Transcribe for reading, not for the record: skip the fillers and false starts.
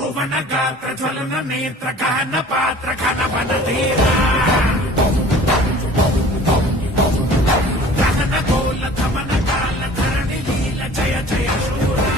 భువన గాత్ర జ్వలన నేత్ర గహన పాత్ర ఘనవన ధీరా గహన గోల ధమన కాల ధరణి లీల జయ జయ శూరా